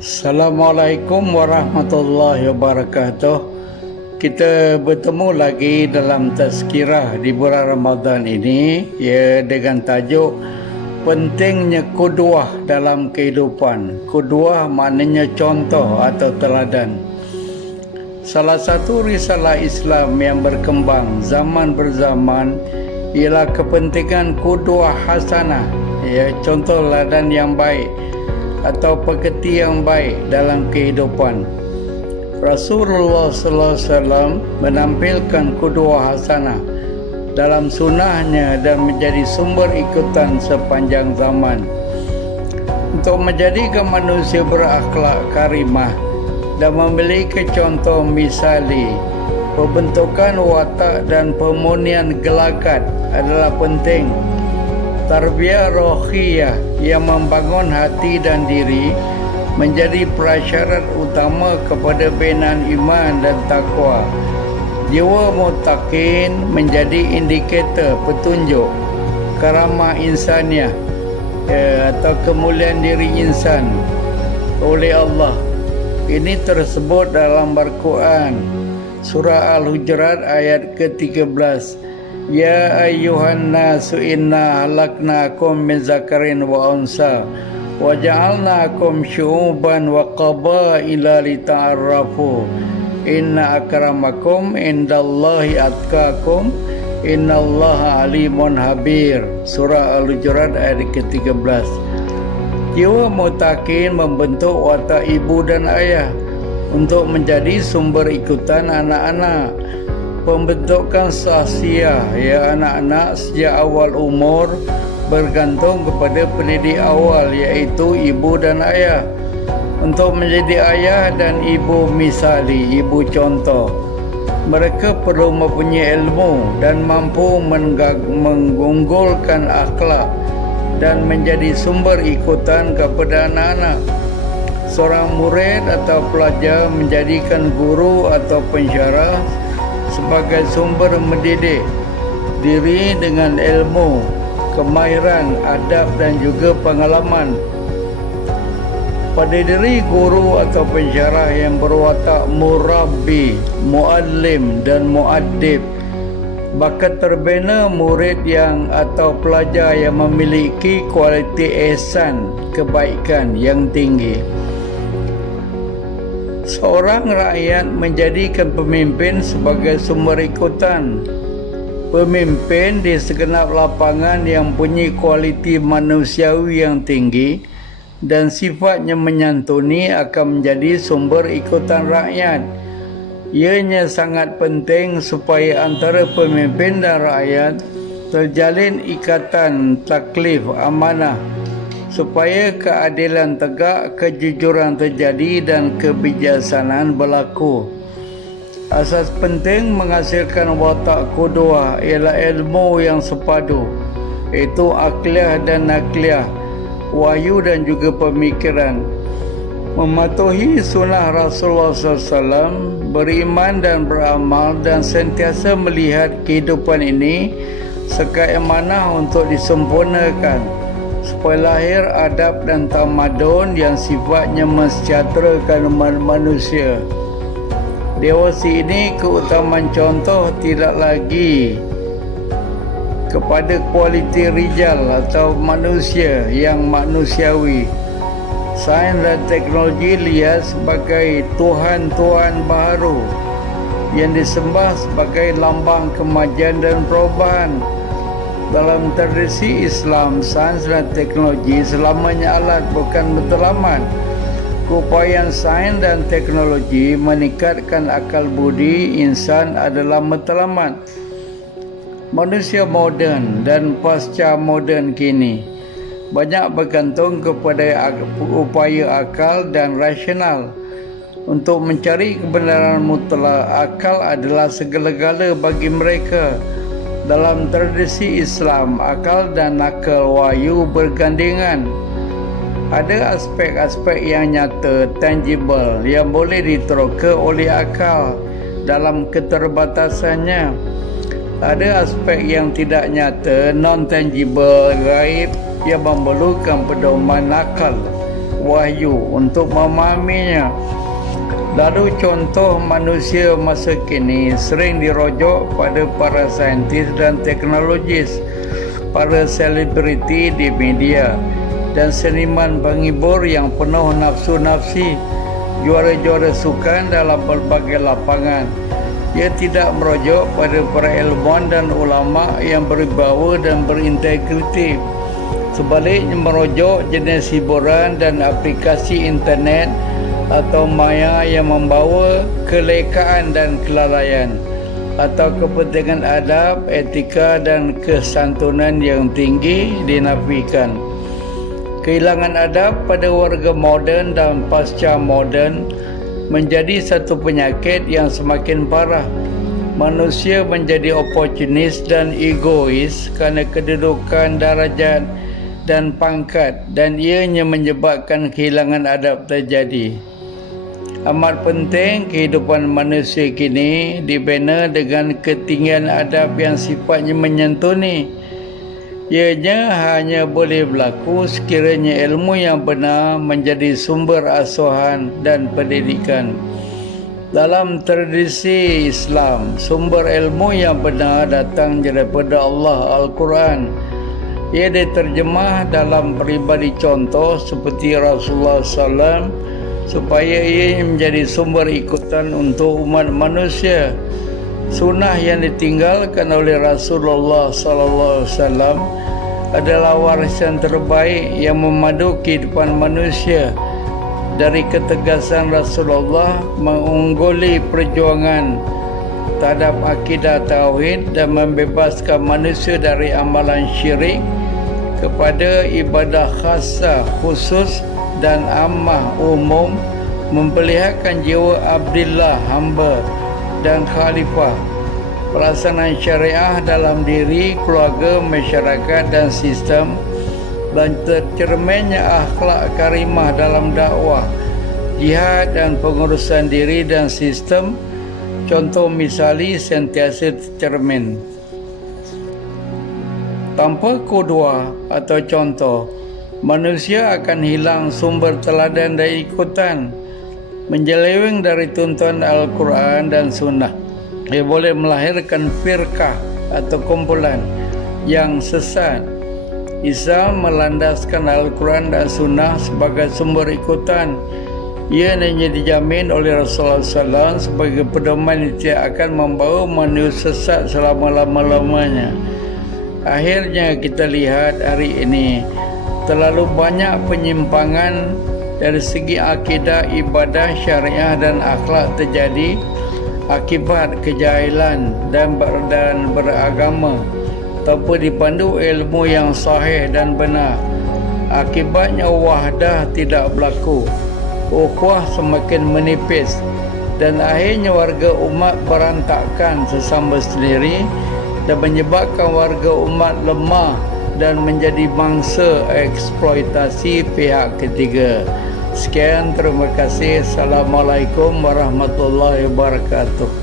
Assalamualaikum warahmatullahi wabarakatuh. Kita bertemu lagi dalam tazkirah di bulan Ramadan ini, ya, dengan tajuk pentingnya qudwah dalam kehidupan. Qudwah maknanya contoh atau teladan. Salah satu risalah Islam yang berkembang zaman berzaman ialah kepentingan qudwah hasanah, ya, contoh teladan yang baik atau pekerti yang baik dalam kehidupan. Rasulullah SAW menampilkan qudwah hasanah dalam sunnahnya dan menjadi sumber ikutan sepanjang zaman. Untuk menjadikan manusia berakhlak karimah dan memiliki contoh misali, pembentukan watak dan pemurnian gelagat adalah penting. Tarbiyah rohiyah yang membangun hati dan diri menjadi prasyarat utama kepada binaan iman dan takwa. Jiwa muttaqin menjadi indikator petunjuk karamah insaniah, atau kemuliaan diri insan oleh Allah. Ini tersebut dalam Al-Quran surah Al-Hujurat ayat ke-13. Ya ayyuhan nasu inna halaknakum min zakarin wa unsa wa ja'alnakum syu'uban wa qabaila lita'arrafu inna akramakum indallahi atqakum innallaha alimun habir. Surah Al-Hujurat ayat ke-13. Jiwa muttaqin membentuk watak ibu dan ayah untuk menjadi sumber ikutan anak-anak. Pembentukan sahsiah, ya, anak-anak sejak awal umur bergantung kepada pendidik awal, iaitu ibu dan ayah. Untuk menjadi ayah dan ibu misali, ibu contoh, mereka perlu mempunyai ilmu dan mampu mengunggulkan akhlak dan menjadi sumber ikutan kepada anak-anak. Seorang murid atau pelajar menjadikan guru atau pensyarah sebagai sumber mendidik diri dengan ilmu, kemahiran, adab dan juga pengalaman. Pada diri guru atau pensyarah yang berwatak murabbi, muallim dan muaddib, bakat terbina murid yang atau pelajar yang memiliki kualiti ihsan, kebaikan yang tinggi. Seorang rakyat menjadikan pemimpin sebagai sumber ikutan. Pemimpin di segenap lapangan yang punya kualiti manusiawi yang tinggi dan sifatnya menyantuni akan menjadi sumber ikutan rakyat. Ianya sangat penting supaya antara pemimpin dan rakyat terjalin ikatan taklif amanah, supaya keadilan tegak, kejujuran terjadi dan kebijaksanaan berlaku. Asas penting menghasilkan watak qudwah ialah ilmu yang sepadu, iaitu akliyah dan nakliyah, wahyu dan juga pemikiran. Mematuhi sunnah Rasulullah SAW, beriman dan beramal dan sentiasa melihat kehidupan ini sebagai amanah untuk disempurnakan, supaya lahir adab dan tamadun yang sifatnya mensejahterakan manusia. Dewasa ini keutamaan contoh tidak lagi kepada kualiti rijal atau manusia yang manusiawi. Sains dan teknologi lihat sebagai tuhan-tuhan baharu yang disembah sebagai lambang kemajuan dan perubahan. Dalam tradisi Islam, sains dan teknologi selamanya alat bukan matlamat. Keupayaan sains dan teknologi meningkatkan akal budi insan adalah matlamat. Manusia moden dan pasca moden kini banyak bergantung kepada upaya akal dan rasional. Untuk mencari kebenaran mutlak, akal adalah segala-gala bagi mereka. Dalam tradisi Islam, akal dan nakal wahyu bergandengan. Ada aspek-aspek yang nyata, tangible, yang boleh diteroka oleh akal dalam keterbatasannya. Ada aspek yang tidak nyata, non-tangible, gaib, yang memerlukan pedoman akal. wahyu untuk memahaminya. Lalu contoh manusia masa kini sering dirujuk pada para saintis dan teknologis, para selebriti di media, dan seniman penghibur yang penuh nafsu-nafsi, juara-juara sukan dalam berbagai lapangan. Ia tidak merujuk pada para ilmuwan dan ulama yang berwibawa dan berintegriti. Sebaliknya merujuk jenis hiburan dan aplikasi internet atau maya yang membawa kelekaan dan kelalaian, atau kepentingan adab, etika dan kesantunan yang tinggi dinafikan. Kehilangan adab pada warga moden dan pasca moden menjadi satu penyakit yang semakin parah. Manusia menjadi oportunis dan egois kerana kedudukan, darjat dan pangkat, dan ianya menyebabkan kehilangan adab terjadi. Amat penting kehidupan manusia kini dibina dengan ketinggian adab yang sifatnya menyantuni. Ianya hanya boleh berlaku sekiranya ilmu yang benar menjadi sumber asuhan dan pendidikan. Dalam tradisi Islam, sumber ilmu yang benar datang daripada Allah Al-Quran. Ia diterjemah dalam peribadi contoh seperti Rasulullah SAW supaya ia menjadi sumber ikutan untuk umat manusia. Sunnah yang ditinggalkan oleh Rasulullah SAW adalah warisan terbaik yang memadu kehidupan manusia. Dari ketegasan Rasulullah mengungguli perjuangan terhadap akidah tauhid dan membebaskan manusia dari amalan syirik kepada ibadah khasah khusus dan ammah umum, memperlihatkan jiwa abdillah hamba dan khalifah, pelaksanaan syariah dalam diri, keluarga, masyarakat dan sistem, dan tercerminnya akhlak karimah dalam dakwah, jihad dan pengurusan diri dan sistem. Contoh misali sentiasa tercermin. Tanpa qudwah atau contoh, manusia akan hilang sumber teladan dan ikutan, menjeleweng dari tuntunan Al-Quran dan Sunnah. Ia boleh melahirkan firqah atau kumpulan yang sesat. Islam melandaskan Al-Quran dan Sunnah sebagai sumber ikutan. Ia hanya dijamin oleh Rasulullah SAW sebagai pedoman yang tidak akan membawa manusia sesat selama-lamanya. Akhirnya kita lihat hari ini terlalu banyak penyimpangan dari segi akidah, ibadah, syariah dan akhlak terjadi akibat kejahilan dan beragama tanpa dipandu ilmu yang sahih dan benar. Akibatnya wahdah tidak berlaku, ukhuwah semakin menipis, dan akhirnya warga umat berantakan sesama sendiri dan menyebabkan warga umat lemah dan menjadi mangsa eksploitasi pihak ketiga. Sekian, terima kasih. Assalamualaikum warahmatullahi wabarakatuh.